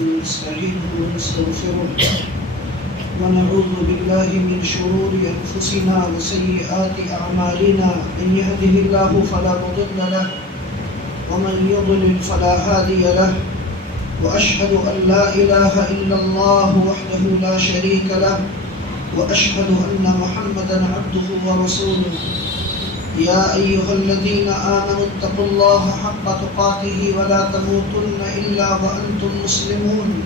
ونستعينه ونستغفره ونعوذ بالله من شرور أنفسنا وسيئات أعمالنا من يهده الله فلا مضل له ومن يضلل فلا هادي له وأشهد أن لا إله إلا الله وحده لا شريك له وأشهد أن محمدا عبده ورسوله يا أيها الذين آمنوا اتقوا الله حق تقاته ولا تموتن إلا وأنتم مسلمون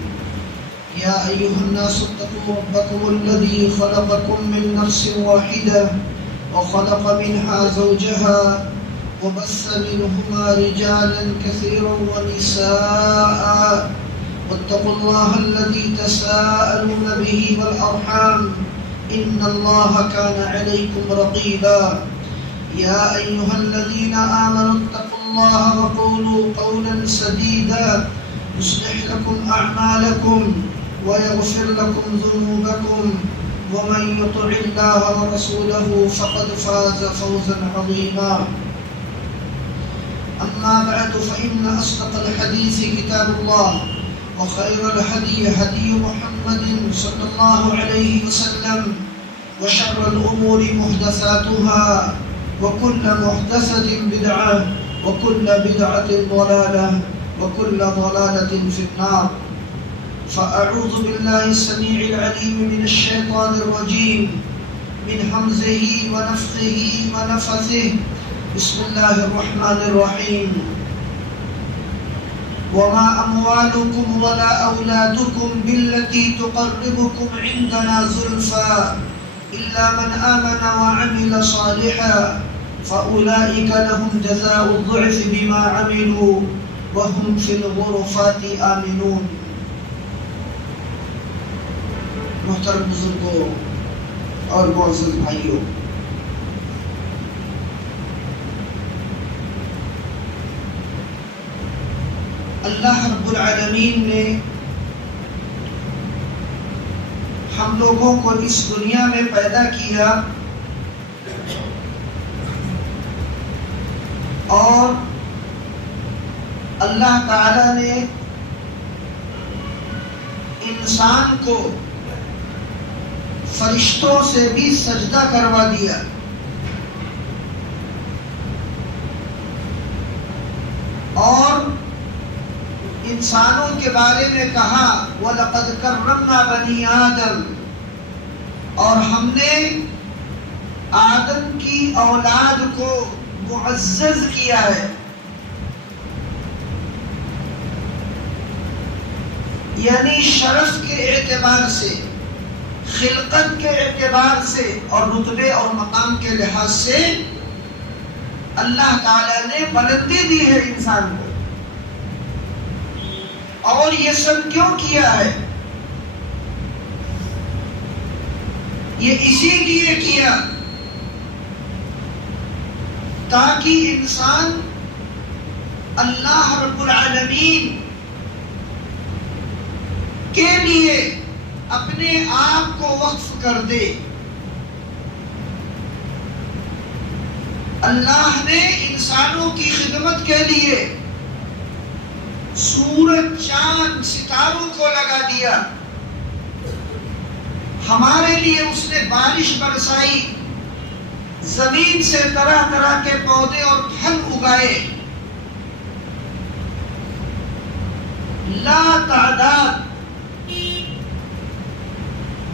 يا أيها الناس اتقوا ربكم الذي خلقكم من نفس واحدة وخلق منها زوجها وبث منهما رجالا كثيرا ونساء واتقوا الله الذي تساءلون به والأرحام إن الله كان عليكم رقيبا يا أيها الذين آمنوا اتقوا الله وقولوا قولا سديدا يصلح لكم أعمالكم ويغفر لكم ذنوبكم ومن يطع الله ورسوله فقد فاز فوزا عظيما أما بعد فإن أصدق الحديث كتاب الله وخير الهدي هدي محمد صلى الله عليه وسلم وشر الأمور محدثاتها وكل محدثة بدعة وكل بدعة ضلالة وكل ضلالة في النار فأعوذ بالله السميع العليم من الشيطان الرجيم من همزه ونفخه ونفثه بسم الله الرحمن الرحيم وما أموالكم ولا أولادكم بالتي تقربكم عندنا زلفى إلا من آمن وعمل صالحا فأولئك لهم جزاء الضعف بما عملوا وهم في الغرفات آمنون. محترم بزرگوں اور معزز بھائیوں، اللہ رب العالمین نے ہم لوگوں کو اس دنیا میں پیدا کیا اور اللہ تعالی نے انسان کو فرشتوں سے بھی سجدہ کروا دیا. اور انسانوں کے بارے میں کہا وَلَقَدْ كَرَّمْنَا بَنِي آدَمَ، اور ہم نے آدم کی اولاد کو معزز کیا ہے. یعنی شرف کے اعتبار سے، خلقت کے اعتبار سے اور رتبے اور مقام کے لحاظ سے اللہ تعالی نے بلندی دی ہے انسان کو. اور یہ سب کیوں کیا ہے؟ یہ اسی لیے کیا تاکہ انسان اللہ رب العالمین کے لیے اپنے آپ کو وقف کر دے. اللہ نے انسانوں کی خدمت کے لیے سورج، چاند، ستاروں کو لگا دیا. ہمارے لیے اس نے بارش برسائی، زمین سے طرح طرح کے پودے اور پھل اگائے. لا تعداد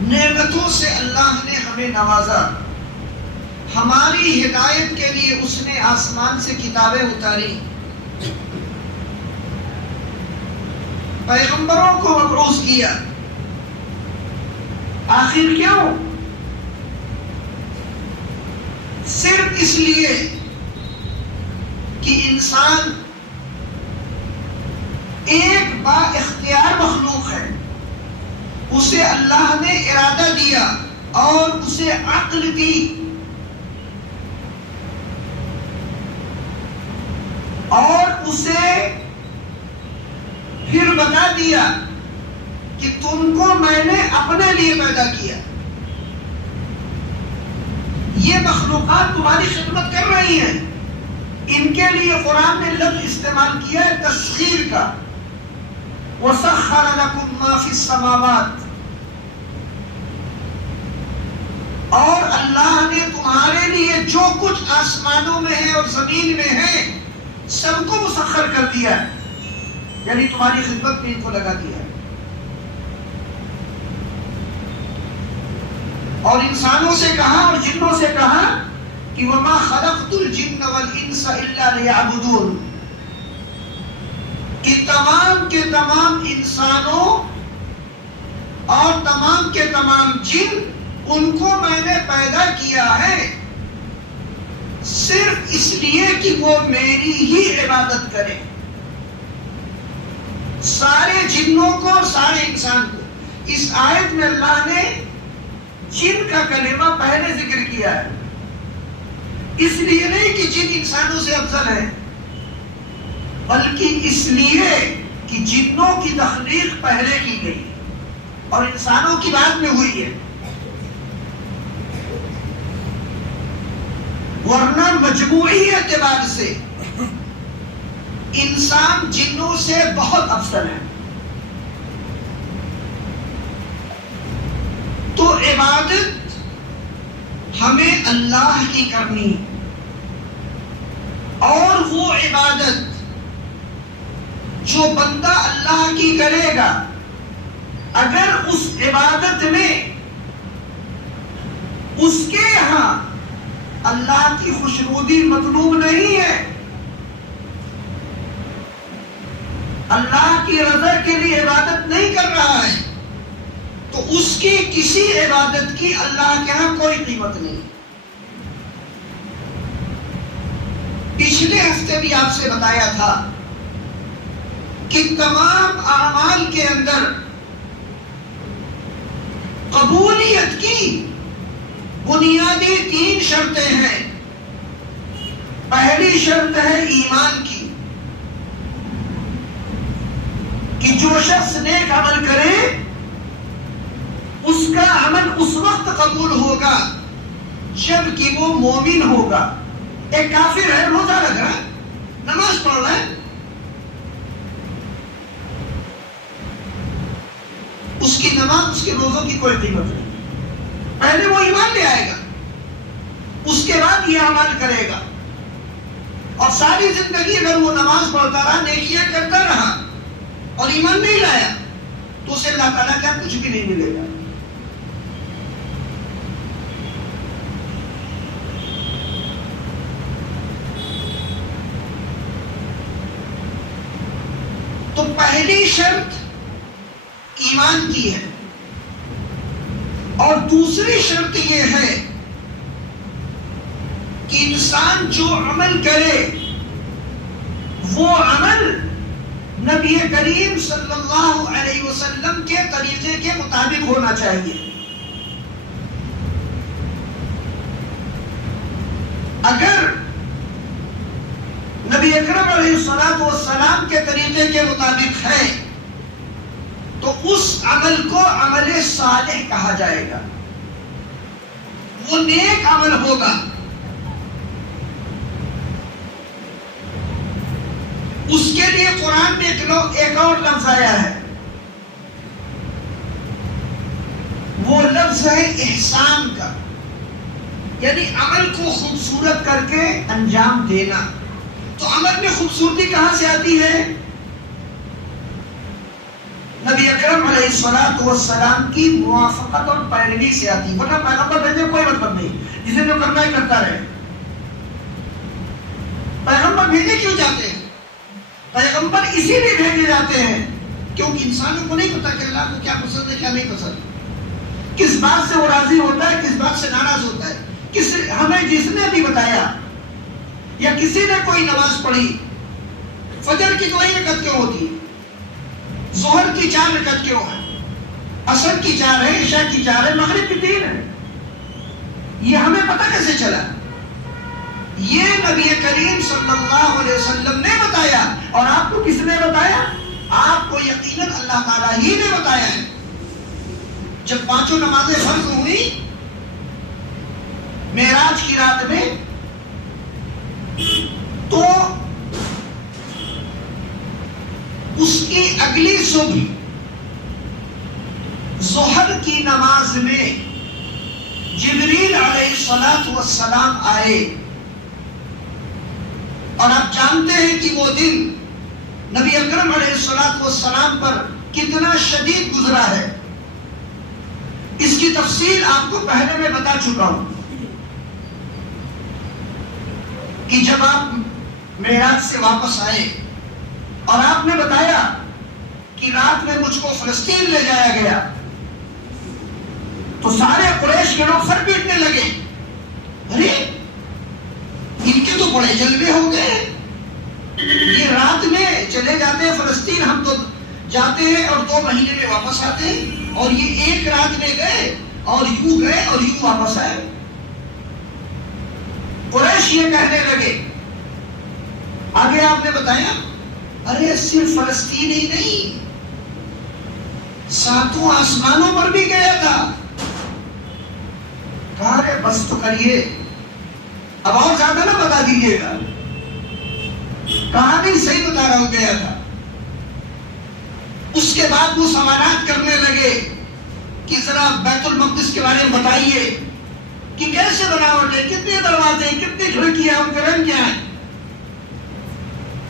نعمتوں سے اللہ نے ہمیں نوازا. ہماری ہدایت کے لیے اس نے آسمان سے کتابیں اتاری، پیغمبروں کو مبعوث کیا. آخر کیوں؟ صرف اس لیے کہ انسان ایک با اختیار مخلوق ہے. اسے اللہ نے ارادہ دیا اور اسے عقل دی اور اسے پھر بتا دیا کہ تم کو میں نے اپنے لیے پیدا کیا. یہ مخلوقات تمہاری خدمت کر رہی ہیں. ان کے لیے قرآن نے لفظ استعمال کیا ہے تسخیر کا. وَسَخَّرَ لَكُم مَّا فِي السَّمَاوَاتِ، اور اللہ نے تمہارے لیے جو کچھ آسمانوں میں ہے اور زمین میں ہے سب کو مسخر کر دیا ہے، یعنی تمہاری خدمت میں ان کو لگا دیا ہے۔ اور انسانوں سے کہا اور جنوں سے کہا کہ وَمَا خَلَقْتُ الْجِنَّ وَالْإِنسَ إِلَّا لِيَعْبُدُونَ، کہ تمام کے تمام انسانوں اور تمام کے تمام جن، ان کو میں نے پیدا کیا ہے صرف اس لیے کہ وہ میری ہی عبادت کریں۔ سارے جنوں کو اور سارے انسان کو، اس آیت میں اللہ نے جن کا کلمہ پہلے ذکر کیا ہے، اس لیے نہیں کہ جن انسانوں سے افضل ہے، بلکہ اس لیے کہ جنوں کی تخلیق پہلے کی گئی اور انسانوں کی بعد میں ہوئی ہے، ورنہ مجموعی اعتبار سے انسان جنوں سے بہت افضل ہے۔ تو عبادت ہمیں اللہ کی کرنی، اور وہ عبادت جو بندہ اللہ کی کرے گا، اگر اس عبادت میں اس کے ہاں اللہ کی خوشنودی مطلوب نہیں ہے، اللہ کی رضا کے لیے عبادت نہیں کر رہا ہے، تو اس کی کسی عبادت کی اللہ کے ہاں کوئی قیمت نہیں۔ پچھلے ہفتے بھی آپ سے بتایا تھا کہ تمام اعمال کے اندر قبولیت کی بنیادی 3 شرطیں ہیں۔ پہلی شرط ہے ایمان کی، کہ جو شخص نیک عمل کرے اس کا عمل اس وقت قبول ہوگا جب کہ وہ مومن ہوگا۔ ایک کافر ہے، روزہ رکھ رہا ہے، نماز پڑھ رہا ہے، اس کی نماز، اس کے روزوں کی کوئی قیمت نہیں۔ پہلے وہ ایمان لے آئے گا، اس کے بعد یہ عمل کرے گا، اور ساری زندگی اگر وہ نماز پڑھتا رہا، نیکیاں کرتا رہا اور ایمان نہیں لایا، تو اسے اللہ تعالیٰ کا کچھ بھی نہیں ملے گا۔ تو پہلی شرط ایمان کی ہے، اور دوسری شرط یہ ہے کہ انسان جو عمل کرے وہ عمل نبی کریم صلی اللہ علیہ وسلم کے طریقے کے مطابق ہونا چاہیے۔ اگر نبی اکرم علیہ السلام کے طریقے کے مطابق ہے تو اس عمل کو عمل صالح کہا جائے گا، وہ نیک عمل ہوگا۔ اس کے لیے قرآن میں ایک اور لفظ آیا ہے، وہ لفظ ہے احسان کا، یعنی عمل کو خوبصورت کر کے انجام دینا۔ تو عمل میں خوبصورتی کہاں سے آتی ہے؟ نبی اکرم علیہ السلام کی موافقت اور پیروی سے آتی، ورنہ پیغمبر بھیجنے کوئی مطلب نہیں، جسے جو کرنا ہی کرتا رہے۔ پیغمبر بھیجے کیوں جاتے ہیں؟ پیغمبر اسی لیے بھیجے جاتے ہیں کیونکہ انسانوں کو نہیں پتا کہ اللہ کو کیا پسند ہے کیا نہیں پسند، کس بات سے وہ راضی ہوتا ہے، کس بات سے ناراض ہوتا ہے۔ ہمیں جس نے بھی بتایا، یا کسی نے کوئی نماز پڑھی، فجر کی 2 رکعت کیوں ہوتی ہے، ظہر کی 4 رکعت کیوں ہے، عصر کی 4 ہے، عشاء کی 4 ہے، مغرب کی 3 ہے، یہ ہمیں پتہ کیسے چلا؟ یہ نبی کریم صلی اللہ علیہ وسلم نے بتایا۔ اور آپ کو کس نے بتایا؟ آپ کو یقیناً اللہ تعالیٰ ہی نے بتایا ہے۔ جب 5 نمازیں فرض ہوئی معراج کی رات میں، تو اس کی اگلی صبح ظہر کی نماز میں جبریل علیہ السلام آئے، اور آپ جانتے ہیں کہ وہ دن نبی اکرم علیہ السلام پر کتنا شدید گزرا ہے. اس کی تفصیل آپ کو پہلے میں بتا چکا ہوں کہ جب آپ معراج سے واپس آئے اور آپ نے بتایا کہ رات میں مجھ کو فلسطین لے جایا گیا، تو سارے قریش کے لوگ سر پیٹنے لگے. ارے ان کے تو بڑے جلوے ہو گئے، یہ رات میں چلے جاتے ہیں فلسطین، ہم تو جاتے ہیں اور 2 مہینے میں واپس آتے ہیں، اور یہ ایک رات میں گئے اور یوں واپس آئے. قریش یہ کہنے لگے. آگے آپ نے بتایا ارے صرف فلسطین ہی نہیں، 7 آسمانوں پر بھی گیا تھا. کہا رے بس تو کریے، اب اور زیادہ نہ بتا دیجیے گا. کہا نہیں صحیح بتا رہا ہوں، گیا تھا. اس کے بعد وہ سوالات کرنے لگے کہ ذرا بیت المقدس کے بارے میں بتائیے کہ کیسے بناوٹ ہے، کتنے دروازے، کتنی کھڑکیاں، ان کے رنگ کیا ہیں.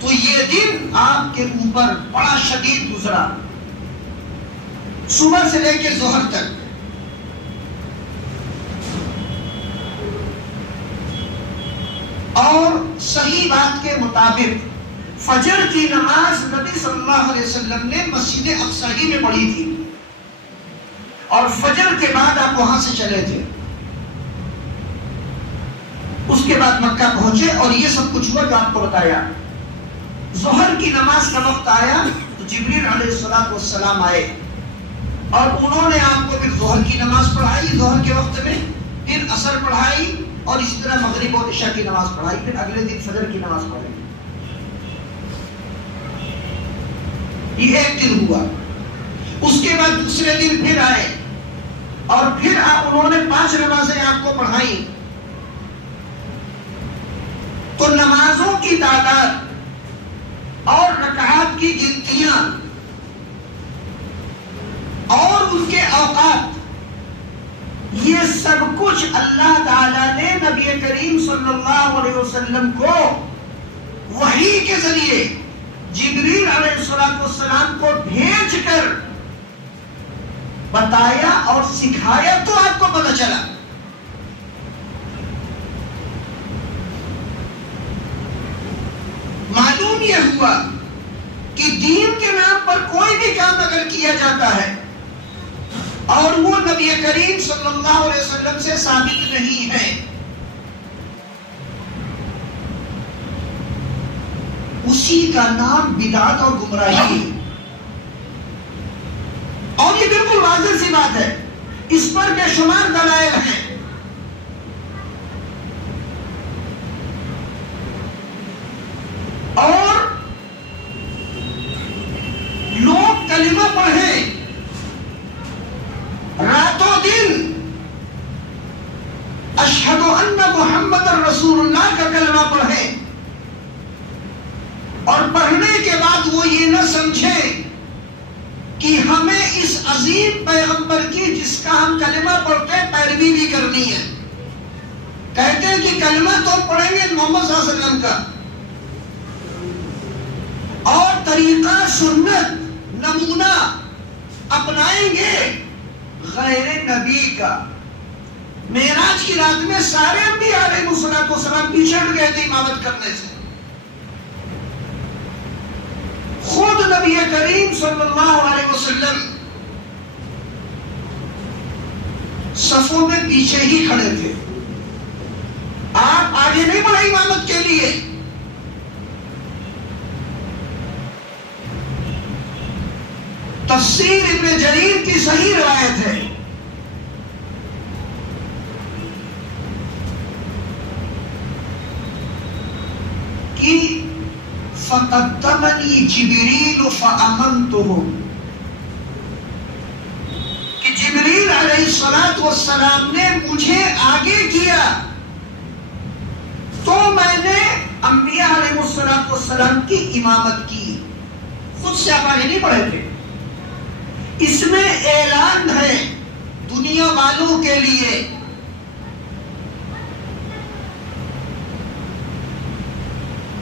تو یہ دن آپ کے اوپر بڑا شدید گزرا، صبح سے لے کے ظہر تک. اور صحیح بات کے مطابق فجر کی نماز نبی صلی اللہ علیہ وسلم نے مسجد اقصی میں پڑھی تھی، اور فجر کے بعد آپ وہاں سے چلے تھے. اس کے بعد مکہ پہنچے اور یہ سب کچھ ہوا جو آپ کو بتایا. ظہر کی نماز کا وقت آیا تو جبریل علیہ السلام آئے، اور انہوں نے آپ کو پھر ظہر کی نماز پڑھائی ظہر کے وقت میں، پھر عصر پڑھائی، اور اسی طرح مغرب اور عشاء کی نماز پڑھائی، پھر اگلے دن فجر کی نماز پڑھائی. یہ ایک دن ہوا. اس کے بعد دوسرے دن پھر آئے اور پھر انہوں نے 5 نمازیں آپ کو پڑھائی. تو نمازوں کی تعداد اور رکعات کی گنتیاں اور ان کے اوقات، یہ سب کچھ اللہ تعالیٰ نے نبی کریم صلی اللہ علیہ وسلم کو وحی کے ذریعے جبریل علیہ السلام کو بھیج کر بتایا اور سکھایا. تو آپ کو پتہ چلا. معلوم یہ ہوا کہ دین کے نام پر کوئی بھی کام اگر کیا جاتا ہے اور وہ نبی کریم صلی اللہ علیہ وسلم سے ثابت نہیں ہے، اسی کا نام بدعت اور گمراہی. اور یہ بالکل واضح سی بات ہے، اس پر بے شمار دلائل ہیں. اور لوگ کلمہ پڑھیں، راتوں دن اشہد ان محمد رسول اللہ کا کلمہ پڑھیں، اور پڑھنے کے بعد وہ یہ نہ سمجھیں کہ ہمیں اس عظیم پیغمبر کی جس کا ہم کلمہ پڑھتے ہیں پیروی بھی کرنی ہے. کہتے ہیں کہ کلمہ تو پڑھیں گے محمد صلی اللہ علیہ وسلم کا، اور طریقہ سنت نمونہ اپنائیں گے غیر نبی کا. معراج کی رات میں سارے انبیاء علیہ السلام پیچھے ہٹ گئے تھے امامت کرنے سے. خود نبی کریم صلی اللہ علیہ وسلم صفوں میں پیچھے ہی کھڑے تھے. آپ آگے نہیں بڑھے امامت کے لیے. تفسیر ابن جریر کی صحیح روایت ہے کہ فَقَدَّمَنِي جِبْرِيلُ فَأَمَنْتُهُ، کہ جبریل علیہ السلام نے مجھے آگے کیا تو میں نے انبیاء علیہ السلام کی امامت کی. خود سے آپ آگے نہیں بڑھے تھے. اس میں اعلان ہے دنیا والوں کے لیے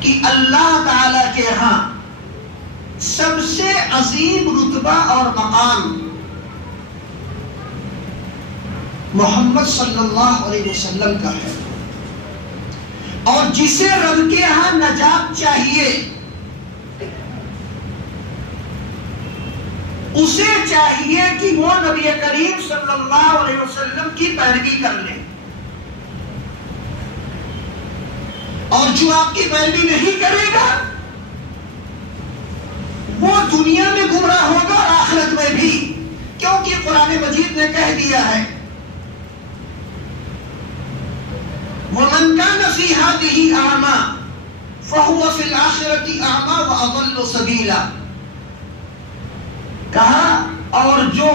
کہ اللہ تعالی کے ہاں سب سے عظیم رتبہ اور مقام محمد صلی اللہ علیہ وسلم کا ہے، اور جسے رب کے ہاں نجات چاہیے اسے چاہیے کہ وہ نبی کریم صلی اللہ علیہ وسلم کی پیروی کر لے، اور جو آپ کی پیروی نہیں کرے گا وہ دنیا میں گمراہ ہوگا اور آخرت میں بھی، کیونکہ قرآن مجید نے کہہ دیا ہے وَمَنْ كَانَ فِي هَذِهِ أَعْمَى فَهُوَ فِي الْآخِرَةِ أَعْمَى وَأَضَلُّ سَبِيلًا، کہا اور جو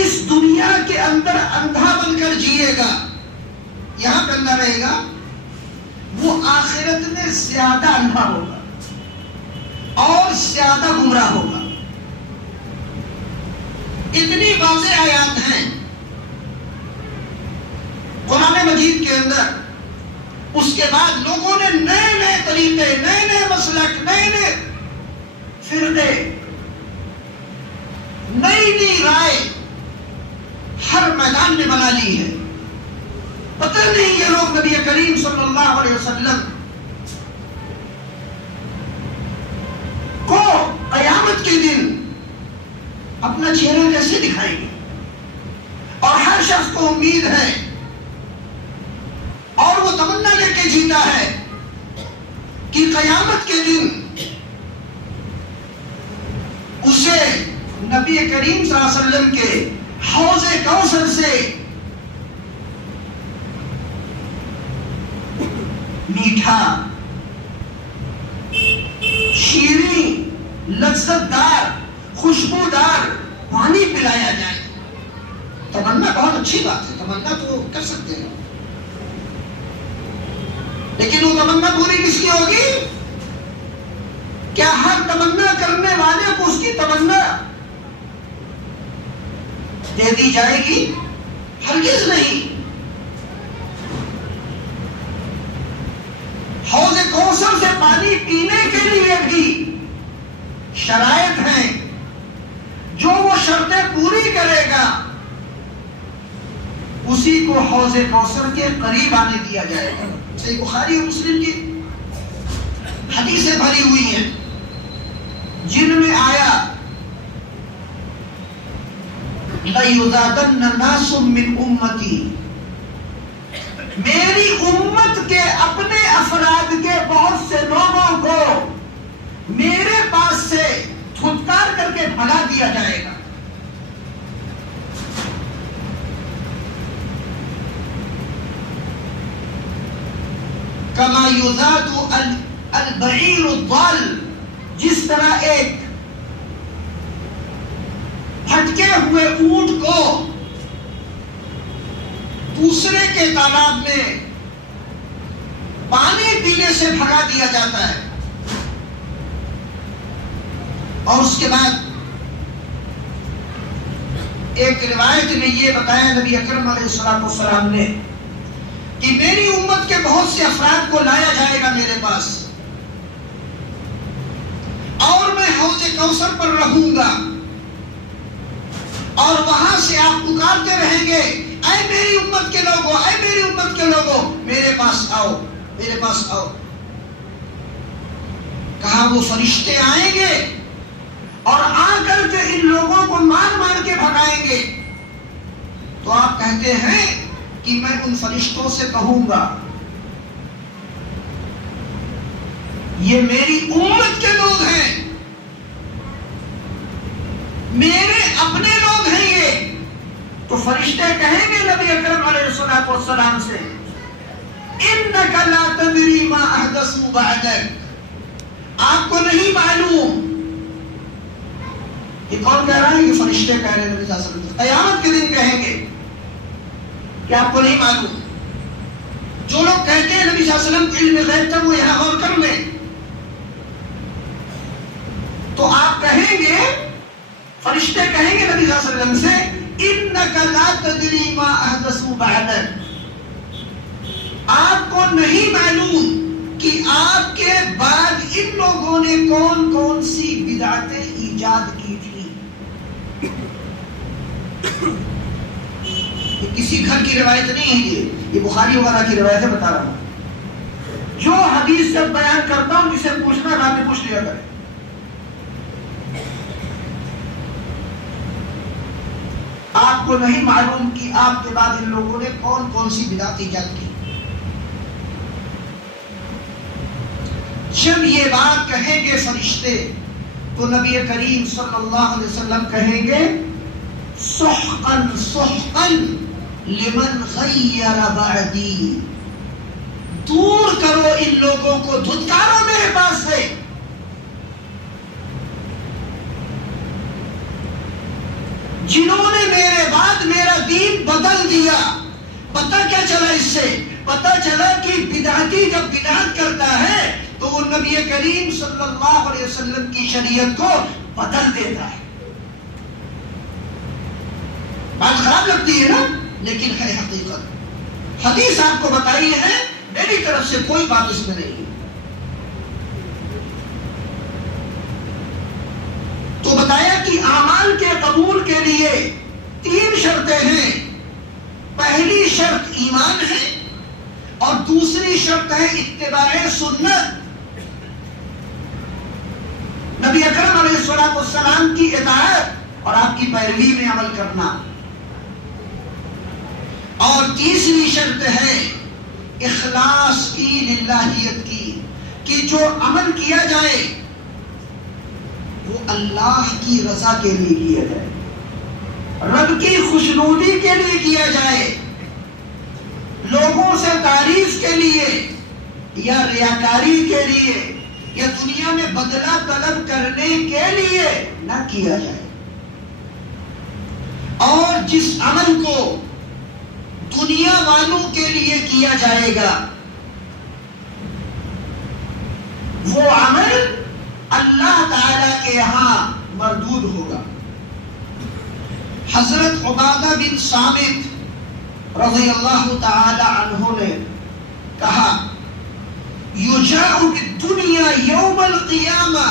اس دنیا کے اندر اندھا بن کر جیے گا، یہاں پہ اندھا رہے گا، وہ آخرت میں زیادہ اندھا ہوگا اور زیادہ گمراہ ہوگا۔ اتنی واضح آیات ہیں قرآن مجید کے اندر، اس کے بعد لوگوں نے نئے نئے طریقے، نئے نئے مسلک، نئے نئے فرقے، نئی نئی رائے ہر میدان میں بنا لی ہے۔ پتہ نہیں یہ لوگ نبی کریم صلی اللہ علیہ وسلم کو قیامت کے دن اپنا چہرہ کیسے دکھائیں گے، اور ہر شخص کو امید ہے اور وہ تمنا لے کے جیتا ہے کہ قیامت کے دن اسے نبی کریم صلی اللہ علیہ وسلم کے حوض کوثر سے میٹھا، شیریں، لذت دار، خوشبودار پانی پلایا جائے۔ تمنا بہت اچھی بات ہے، تمنا تو کر سکتے ہیں، لیکن وہ تمنا پوری کس کی ہوگی؟ کیا ہر تمنا کرنے والے کو اس کی تمنا دے دی جائے گی؟ ہرگز نہیں۔ حوض کوثر سے پانی پینے کے لیے بھی شرائط ہیں، جو وہ شرطیں پوری کرے گا اسی کو حوض کوثر کے قریب آنے دیا جائے گا۔ صحیح بخاری اور مسلم کی حدیثیں بھری ہوئی ہیں جن میں آیا لَيُذَادَنَّ نَاسٌ مِّنْ أُمَّتِي، میری امت کے اپنے افراد کے بہت سے لوگوں کو میرے پاس سے دھتکار کر کے بھگا دیا جائے گا۔ کما یذاد البعیر الضال، جس طرح ایک بھٹکے ہوئے اونٹ کو دوسرے کے تالاب میں پانی پینے سے بھگا دیا جاتا ہے۔ اور اس کے بعد ایک روایت میں یہ بتایا نبی اکرم علیہ السلام نے کہ میری امت کے بہت سے افراد کو لایا جائے گا میرے پاس، اور میں حوض کوثر پر رہوں گا، اور وہاں سے آپ پکارتے رہیں گے اے میری امت کے لوگوں، اے میری امت کے لوگوں، میرے پاس آؤ، میرے پاس آؤ۔ کہا وہ فرشتے آئیں گے اور آ کر کے ان لوگوں کو مار مار کے بھگائیں گے، تو آپ کہتے ہیں کہ میں ان فرشتوں سے کہوں گا یہ میری امت کے لوگ ہیں، میرے اپنے لوگ ہیں یہ۔ تو فرشتے کہیں گے نبی اکرم علیہ السلام سے اِنَّكَ لَا تَدْرِي مَا أَحْدَثُوا بَعْدَكَ، آپ کو نہیں معلوم۔ یہ کون کہہ رہا ہے؟ یہ فرشتے کہہ رہے ہیں نبی صلی اللہ علیہ وسلم، قیامت کے دن کہیں گے کہ آپ کو نہیں معلوم۔ جو لوگ کہتے ہیں نبی صلی اللہ علیہ وسلم کو علم غیب تھا وہ یہاں غور کر لیں، تو آپ کہیں گے فرشتے کہیں گے نبی صلی اللہ علیہ وسلم سے انک لا تدری ما احدثوا بعدک، آپ کو نہیں معلوم کہ آپ کے بعد ان لوگوں نے کون کون سی بدعتیں ایجاد کی تھی۔ یہ کسی گھر کی روایت نہیں ہے، یہ بخاری وغیرہ کی روایتیں بتا رہا ہوں۔ جو حدیث جب بیان کرتا ہوں جسے پوچھنا بعد میں پوچھ لیا کرے۔ آپ کو نہیں معلوم کہ آپ کے بعد ان لوگوں نے کون کون سی بدعت ایجاد کی۔ جب یہ بات کہیں گے فرشتے تو نبی کریم صلی اللہ علیہ وسلم کہیں گے سحقا سحقا لمن غیر بعدی، دور کرو ان لوگوں کو، دھتکارو میرے پاس سے۔ جنہوں نے میرے بعد میرا دین بدل دیا۔ پتہ کیا چلا اس سے؟ پتہ چلا کہ بدعتی جب بدعت کرتا ہے تو وہ نبی کریم صلی اللہ علیہ وسلم کی شریعت کو بدل دیتا ہے۔ بات خراب لگتی ہے نا، لیکن ہے حقیقت۔ حدیث آپ کو بتائی ہے، میری طرف سے کوئی بات اس میں نہیں۔ تو بتایا کہ اعمال کے قبول کے لیے 3 شرطیں ہیں۔ پہلی شرط ایمان ہے، اور دوسری شرط ہے اتباع سنت، نبی اکرم علیہ السلام کی اطاعت اور آپ کی پیروی میں عمل کرنا، اور تیسری شرط ہے اخلاص کی، للہیت کی، کہ جو عمل کیا جائے وہ اللہ کی رضا کے لیے کیا جائے، رب کی خوشنودی کے لیے کیا جائے، لوگوں سے تعریف کے لیے یا ریاکاری کے لیے یا دنیا میں بدلہ طلب کرنے کے لیے نہ کیا جائے۔ اور جس عمل کو دنیا والوں کے لیے کیا جائے گا وہ عمل اللہ تعالی کے یہاں مردود ہوگا۔ حضرت عبادہ بن صامت رضی اللہ تعالی عنہ نے کہا یجاء بالدنیا یوم القیامہ،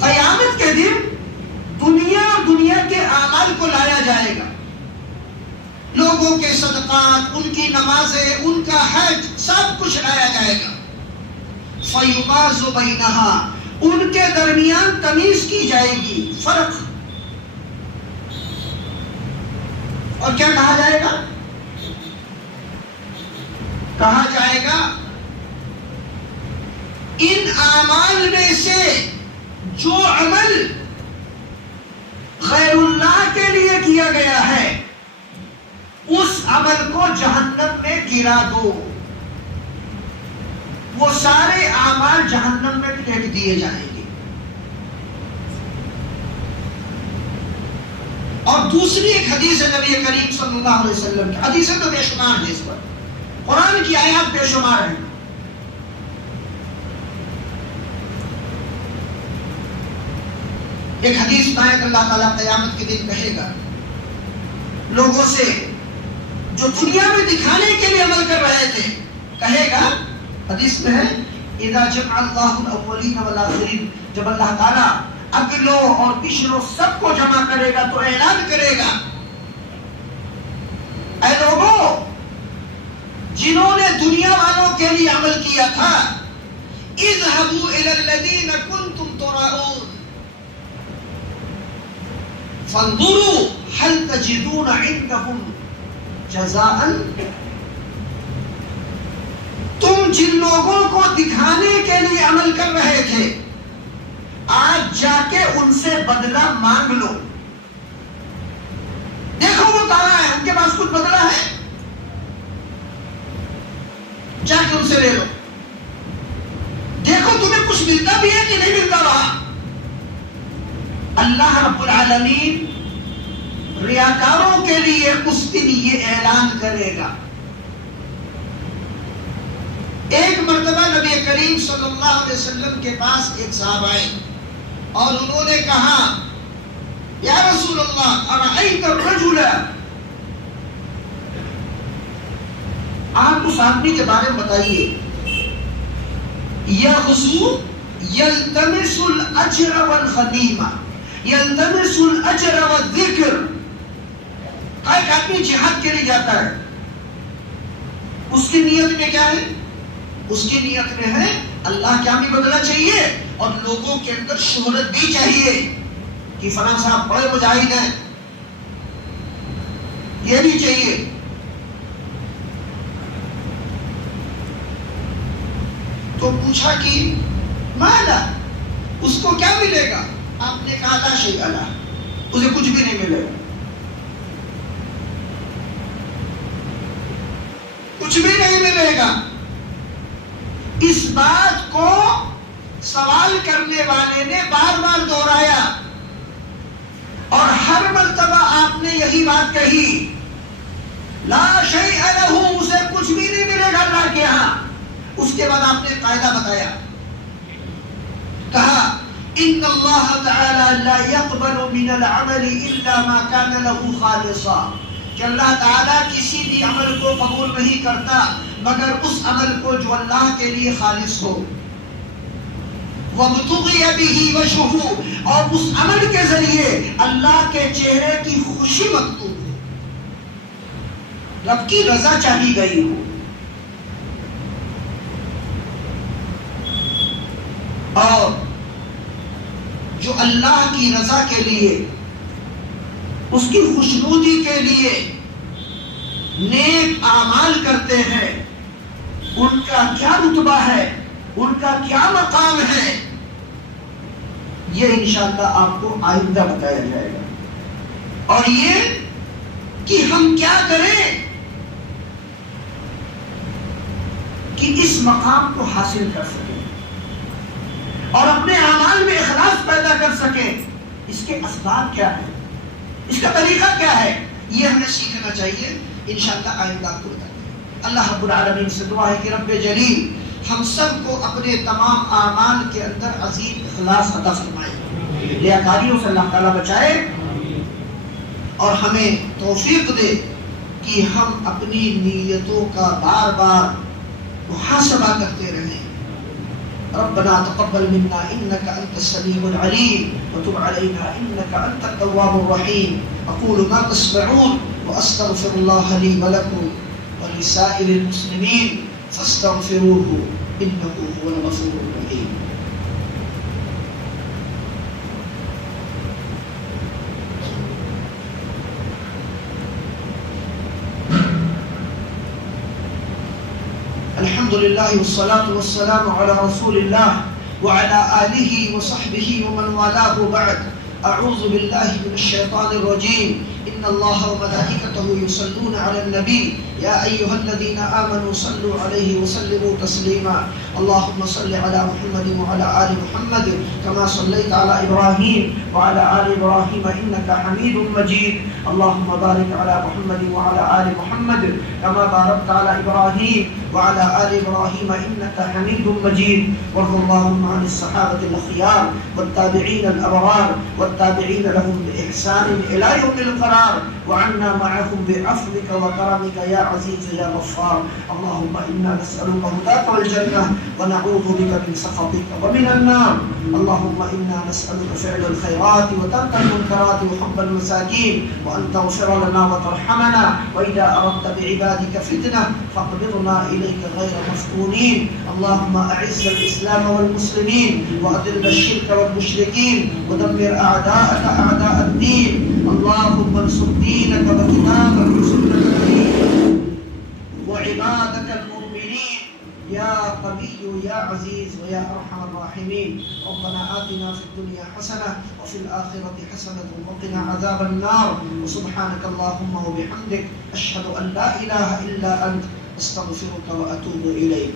قیامت کے دن دنیا کے اعمال کو لایا جائے گا، لوگوں کے صدقات، ان کی نمازیں، ان کا حج، سب کچھ لایا جائے گا۔ فیقاض بینہا، ان کے درمیان تمیز کی جائے گی، فرق۔ اور کیا کہا جائے گا؟ کہا جائے گا ان اعمال میں سے جو عمل غیر اللہ کے لیے کیا گیا ہے اس عمل کو جہنم میں گرا دو۔ وہ سارے اعمال جہنم میں پھینک دیے جائیں گے۔ اور دوسری ایک حدیث ہے نبی کریم صلی اللہ علیہ وسلم کی، حدیثیں تو بے شمار ہیں، اس پر قرآن کی آیات بے شمار ہیں۔ ایک حدیث میں اللہ تعالیٰ قیامت کے دن کہے گا لوگوں سے جو دنیا میں دکھانے کے لیے عمل کر رہے تھے، کہے گا، حدیث میں ہے اذا جمع اللہ الاولین والآخرین، جب اللہ تعالیٰ اگلوں اور پچھلوں سب کو جمع کرے گا تو اعلان کرے گا اے لوگوں جنہوں نے دنیا والوں کے لیے عمل کیا تھا، اذهبوا الى الذين كنتم تراؤون فانظروا هل تجدون عندهم جزاء، تم جن لوگوں کو دکھانے کے لیے عمل کر رہے تھے آج جا کے ان سے بدلہ مانگ لو، دیکھو وہ کہاں ہے، ان کے پاس کچھ بدلہ ہے، جا کے ان سے لے لو، دیکھو تمہیں کچھ ملتا بھی ہے کہ نہیں ملتا وہاں۔ اللہ رب العالمین ریاکاروں کے لیے اس دن یہ اعلان کرے گا۔ ایک مرتبہ نبی کریم صلی اللہ علیہ وسلم کے پاس ایک صاحب آئے اور انہوں نے کہا یا رسول اللہ ارأیت الرجل، آپ اس آدمی کے بارے میں بتائیے، یغزو یلتمس الاجر والغنیمہ، یلتمس الاجر والذکر، ایک آدمی جہاد کے لیے جاتا ہے، اس کی نیت میں کیا ہے؟ اس کی نیت میں ہے اللہ کیا بھی بدلنا چاہیے اور لوگوں کے اندر شہرت بھی چاہیے کہ فلاں صاحب بڑے مجاہد ہیں، یہ بھی چاہیے۔ تو پوچھا کہ مالا، اس کو کیا ملے گا؟ آپ نے کہا لا شیء لہ، اسے کچھ بھی نہیں ملے گا، کچھ بھی نہیں ملے گا۔ اس بات کو سوال کرنے والے نے بار بار دہرایا اور ہر مرتبہ آپ نے یہی بات کہی، لا شیء لہ، اسے کچھ بھی نہیں ملے گا اللہ کے ہاں۔ اس کے بعد آپ نے قاعدہ بتایا، کہا ان اللہ تعالی لا يقبل من العمل الا ما كان له خالصا، کہ اللہ تعالیٰ کسی بھی عمل کو قبول نہیں کرتا مگر اس عمل کو جو اللہ کے لیے خالص ہو، وَابْتُغِيَ بِهِ وَجْهُهُ، اور اس عمل کے ذریعے اللہ کے چہرے کی خوشی مطلوب ہو، رب کی رضا چاہی گئی ہو۔ اور جو اللہ کی رضا کے لیے، اس کی خوشنودی کے لیے نیک اعمال کرتے ہیں، ان کا کیا رتبہ ہے، ان کا کیا مقام ہے، یہ انشاءاللہ آپ کو آئندہ بتایا جائے گا۔ اور یہ کہ ہم کیا کریں کہ اس مقام کو حاصل کر سکیں اور اپنے اعمال میں اخلاص پیدا کر سکیں، اس کے اسباب کیا ہیں، اس کا طریقہ کیا ہے، یہ ہمیں سیکھنا چاہیے۔ انشاءاللہ آئندہ آپ کو بتائیں گے۔ اللہ رب العالمین سے دعا ہے کہ رب جلیل ہم سب کو اپنے تمام اعمال کے اندر عظیم اخلاص عطا فرمائے، ریاکاریوں سے اللہ تعالیٰ بچائے اور ہمیں توفیق دے کہ ہم اپنی نیتوں کا بار بار محاسبہ کرتے رہیں۔ ربنا تقبل منا انك انت السميع العليم وتب علينا انك انت التواب الرحيم، اقول ما تسمعون واستغفر الله لي ولكم ولسائر المسلمين فاستغفروه انه هو الغفور الرحيم۔ الحمد لله والصلاة والسلام على رسول الله وعلى آله وصحبه ومن والاه بعد، أعوذ بالله من الشيطان الرجيم، إن الله وملائكته يصلون على النبي يا أيها الذين آمنوا صلوا عليه وسلموا تسليما، اللهم صل على محمد وعلى آل محمد كما صليت على إبراهيم وعلى آل إبراهيم إنك حميد مجيد، اللهم بارك على محمد وعلى آل محمد كما باركت على إبراهيم وعلى آل إبراهيم إنك حميد مجيد، وارض اللهم عن الصحابة الأخيار والتابعين الأبرار والتابعين لهم بإحسان إلى يوم القرار، وعنا معهم بعفوك وكرمك يا عزيز يا غفار، اللهم إنا نسألك هداك والجنة ونعوذ بك من سخطك ومن النار، اللهم إنا نسألك فعل الخيرات وترك المنكرات وحب المساكين وأن تغفر لنا وترحمنا، وإذا أردت بعبادك فتنة فاقبضنا إليك غير مفتونين، اللهم أعز الإسلام والمسلمين وأذل الشرك والمشركين ودمر أعداءك أعداء الدين، اللهم انصر دينك وكتابك وسنة نبيك وعبادك المؤمنين يا قوي يا عزيز ويا أرحم الراحمين، ربنا آتنا في الدنيا حسنة وفي الآخرة حسنة وقنا عذاب النار، وسبحانك اللهم وبحمدك أشهد أن لا إله إلا أنت أستغفرك وأتوب إليك۔